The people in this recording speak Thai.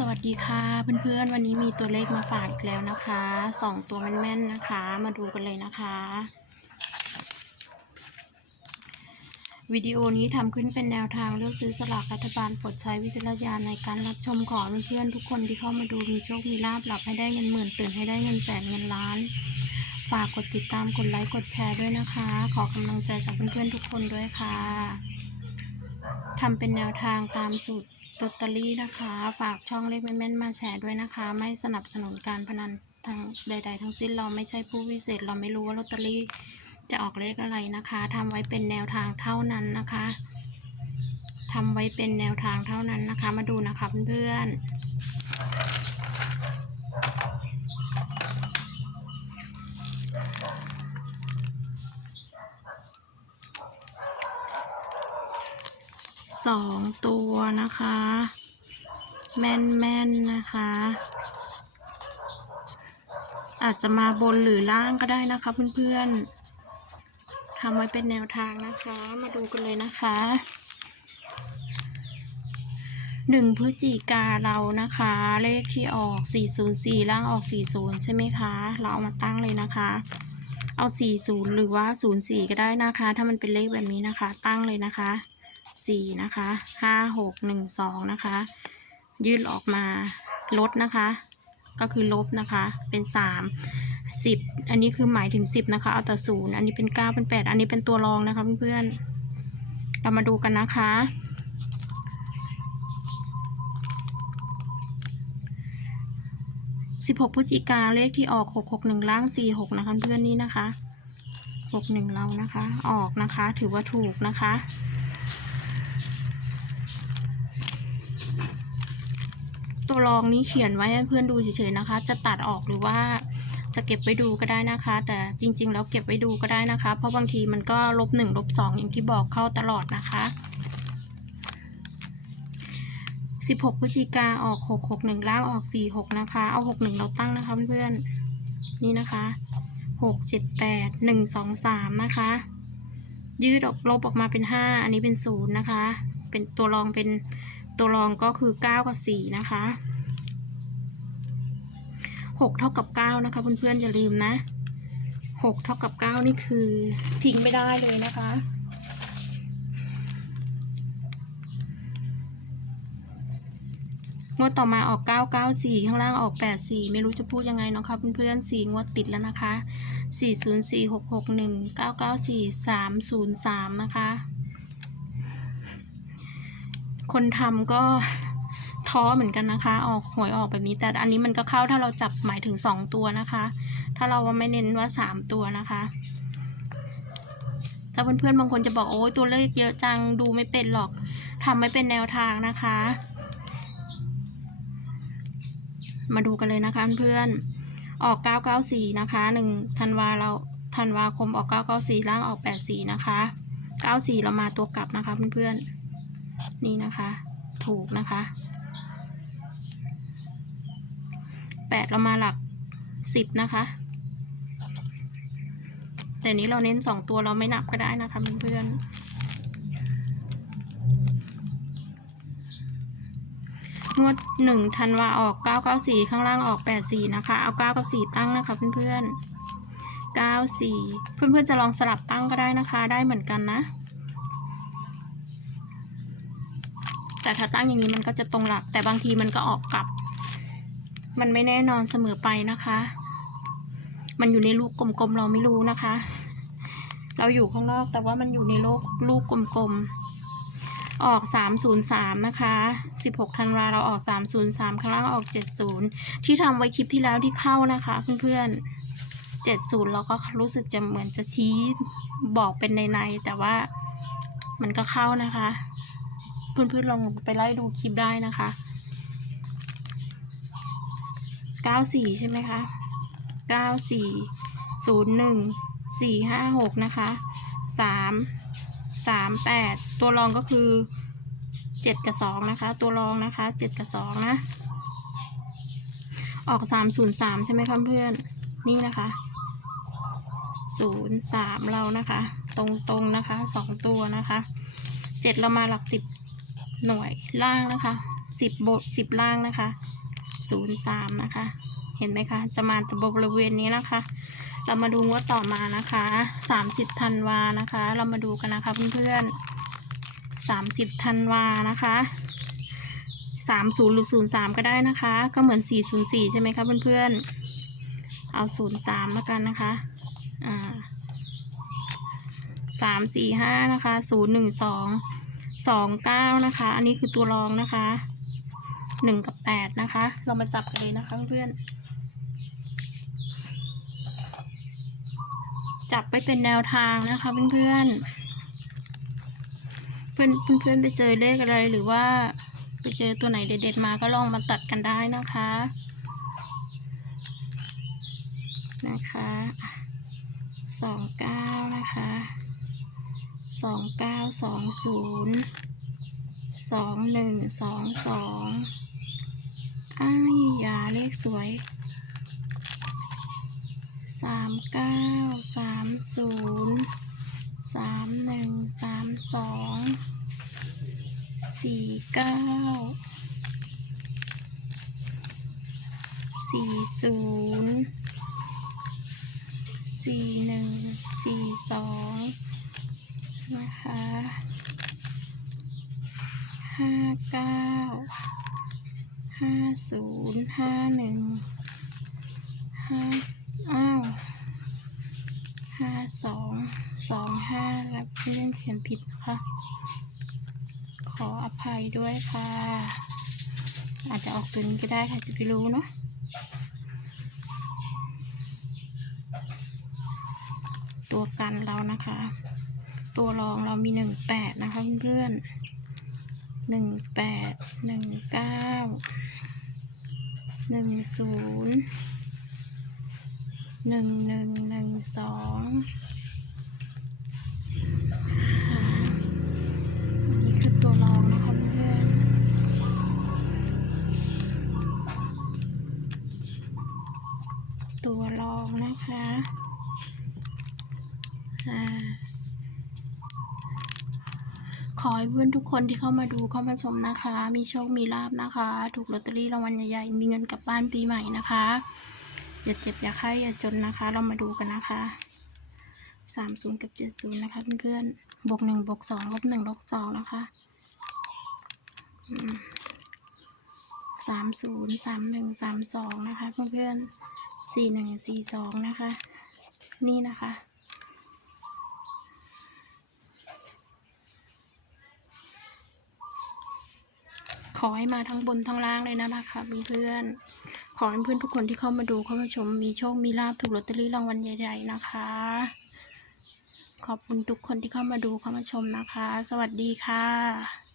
สวัสดีค่ะเพื่อนๆวันนี้มีตัวเลขมาฝากอีกแล้วนะคะสองตัวแม่นๆนะคะ มาดูกันเลยนะคะ วิดีโอนี้ทำขึ้นเป็นแนวทางเลือกซื้อสลากรัฐบาลโปรดใช้วิจารณญาณในการรับชมขอเพื่อนๆทุกคนที่เข้ามาดูมีโชคมีลาบหลับให้ได้เงินหมื่นตื่นให้ได้เงินแสนเงินล้าน ฝากกดติดตามกดไลค์กดแชร์ด้วยนะคะ ขอกำลังใจจากเพื่อนๆทุกคนด้วยค่ะทำเป็นแนวทางตามสูตร ลอตเตอรี่นะคะ ฝากช่องเลขแม่นๆมาแชร์ด้วยนะคะ ไม่สนับสนุนการพนันทางใด ๆ ทั้งสิ้นเราไม่ใช่ผู้วิเศษ เราไม่รู้ว่าลอตเตอรี่จะออกเลขอะไรนะคะทำไว้เป็นแนวทางเท่านั้นนะคะทำไว้เป็นแนวทางเท่านั้นนะคะ มาดูนะคะเพื่อนๆ สองตัวนะคะ แม่นๆนะคะ อาจจะมาบนหรือล่างก็ได้นะคะเพื่อนๆทำไว้เป็นแนวทางนะคะ มาดูกันเลยนะคะหนึ่งพฤศจิกาเรานะคะ เลขที่ออก 404 ล่างออก 40 ใช่ไหมคะ เราเอามาตั้งเลยนะคะ เอา 40 หรือว่า 04 ก็ได้นะคะ ถ้ามันเป็นเลขแบบนี้นะคะ ตั้งเลยนะคะ 4นะคะ5 6 1 2นะคะ ยืดออกมาลดนะคะ ก็คือลบนะคะเป็นสามสิบอันนี้คือหมายถึงสิบนะคะ เอาแต่ศูนย์อันนี้เป็นเก้าเป็นแปดอันนี้เป็นตัวรองนะคะเพื่อนๆเรามาดูกันนะคะสิบหกพฤศจิกาเลขที่ออกหกหกหนึ่งล่างสี่หกนะคะเพื่อนนี่นะคะหกหนึ่งเรานะคะ ออกนะคะ ถือว่าถูกนะคะ ตัวรองนี้เขียนไว้ให้เพื่อนดูเฉยๆนะคะ จะตัดออกหรือว่าจะเก็บไว้ดูก็ได้นะคะ แต่จริง ๆ แล้วเก็บไว้ดูก็ได้นะคะ เพราะบางทีมันก็ลบหนึ่งลบสองอย่างที่บอกเข้าตลอดนะคะสิบหกพฤศจิกาออกหกหกหนึ่งล่างออกสี่หกนะคะ เอาหกหนึ่งเราตั้งนะคะเพื่อนๆนี่นะคะหกเจ็ดแปดหนึ่งสองสามนะคะ ยืดออกลบออกมาเป็นห้าอันนี้เป็นศูนย์นะคะ เป็นตัวรองเป็นตัวรองก็คือ 9 กับ 4 นะคะ 6 เท่ากับ 9 นะคะ เพื่อนๆอย่าลืมนะ 6 เท่ากับ 9 นี่คือทิ้งไม่ได้เลยนะคะ งวดต่อมาออก 994 ข้างล่างออก 84 ไม่รู้จะพูดยังไงเนาะคะเพื่อนๆ4งวดติดแล้วนะคะ 404661 994 303 นะคะ คนทำก็ ท้อเหมือนกันนะคะ ออกหวยออกแบบนี้ แต่อันนี้มันก็เข้าถ้าเราจับหมายถึงสองตัวนะคะ ถ้าเราไม่เน้นว่าสามตัวนะคะถ้าเพื่อนๆบางคนจะบอกโอ้ยตัวเลขเยอะจังดูไม่เป็นหรอกทำไม่เป็นแนวทางนะคะ มาดูกันเลยนะคะเพื่อนออก 994 นะคะ1ธันวาเราธันวาคมออก 994 ล่างออก 84 นะคะ 94 เรามาตัวกลับนะคะเพื่อนๆนี่นะคะ ถูกนะคะ แปดเรามาหลักสิบนะคะ แต่นี้เราเน้นสองตัวเราไม่นับก็ได้นะคะเพื่อนงวดหนึ่งธันวาออกเก้าเก้าสี่ข้างล่างออกแปดสี่นะคะ เอาเก้ากับสี่ตั้งนะคะเพื่อนๆเก้าสี่เพื่อนๆจะลองสลับตั้งก็ได้นะคะ ได้เหมือนกันนะ แต่ถ้าตั้งอย่างนี้มันก็จะตรงหลัก แต่บางทีมันก็ออกกลับ มันไม่แน่นอนเสมอไปนะคะ มันอยู่ในลูกกลมๆเราไม่รู้นะคะ เราอยู่ข้างนอกแต่ว่ามันอยู่ในโลกลูกกลมๆ ออก 303 นะคะ 16 ธันวาเราออก 303 ข้างล่างออก 70 ที่ทำไว้คลิปที่แล้วที่เข้านะคะเพื่อนๆ70เราก็รู้สึกจะเหมือนจะชี้บอกเป็นในๆแต่ว่ามันก็เข้านะคะ เพื่อนๆลองไปไล่ดูคลิปได้นะคะ 94 ใช่ไหมคะ 94 01 456 นะคะ 3 38 ตัวรองก็คือ 7 กับ 2 นะคะ ตัวรองนะคะ 7 กับ 2 นะ ออก 303 ใช่ไหมคะเพื่อน นี่นะคะ 03 เรานะคะ ตรงๆนะคะ 2 ตัวนะคะ 7 เรามาหลัก 10 หน่วยล่างนะคะสิบบทสิบล่างนะคะ ศูนย์สามนะคะ เห็นไหมคะ จะมาบริเวณนี้นะคะ เรามาดูงวดต่อมานะคะสามสิบธันวานะคะ เรามาดูกันนะคะเพื่อนๆสามสิบธันวานะคะสามศูนย์หรือศูนย์สามก็ได้นะคะ ก็เหมือนสี่ศูนย์สี่ใช่ไหมคะเพื่อนๆ เอาศูนย์สามแล้วกันนะคะ อ่าสามสี่ห้านะคะศูนย์หนึ่งสองสองเก้านะคะ อันนี้คือตัวรองนะคะ หนึ่งกับแปดนะคะ เรามาจับกันเลยนะคะเพื่อนจับไปเป็นแนวทางนะคะเพื่อนๆเพื่อนเพื่อนไปเจอเลขอะไรหรือว่าไปเจอตัวไหนเด็ดๆมาก็ลองมาตัดกันได้นะคะ นะคะสองเก้านะคะสองเก้าสองศูนย์สองหนึ่งสองสอง อ้ายยาเลขสวยสามเก้าสามศูนย์สามหนึ่งสามสองสี่เก้าสี่ศูนย์สี่หนึ่งสี่สองนะคะห้าเก้า ห้าศูนย์ห้าหนึ่งห้าอ้าวห้าสองสองห้าแล้วเพื่อนเขียนผิดนะคะขออภัยด้วยค่ะ อาจจะออกตัวนี้ก็ได้ค่ะจะไปรู้เนาะตัวกันเรานะคะ ตัวรองเรามีหนึ่งแปดนะคะเพื่อน หนึ่งแปดหนึ่งเก้าหนึ่งศูนย์หนึ่งหนึ่งหนึ่งสอง อให้เพื่อนทุกคนที่เข้ามาดูเข้ามาชมนะคะ มีโชคมีลาบนะคะ ถูกลอตเตอรี่รางวัลใหญ่ๆ มีเงินกลับบ้านปีใหม่นะคะ อย่าเจ็บอย่าไข้อย่าจนนะคะ เรามาดูกันนะคะสามศูนย์กับเจ็ดศูนย์นะคะเพื่อนๆบวกหนึ่งบวกสองลบหนึ่งลบสองนะคะสามศูนย์สามหนึ่งสามสองนะคะ เพื่อนๆสี่หนึ่งสี่สองนะคะ นี่นะคะ ขอให้มาทั้งบนทั้งล่างเลยนะคะเพื่อนๆขอให้เพื่อนทุกคนที่เข้ามาดูเข้ามาชมมีโชคมีลาภถูกลอตเตอรี่รางวัลใหญ่ ๆ นะคะ ขอบคุณทุกคนที่เข้ามาดูเข้ามาชมนะคะ สวัสดีค่ะ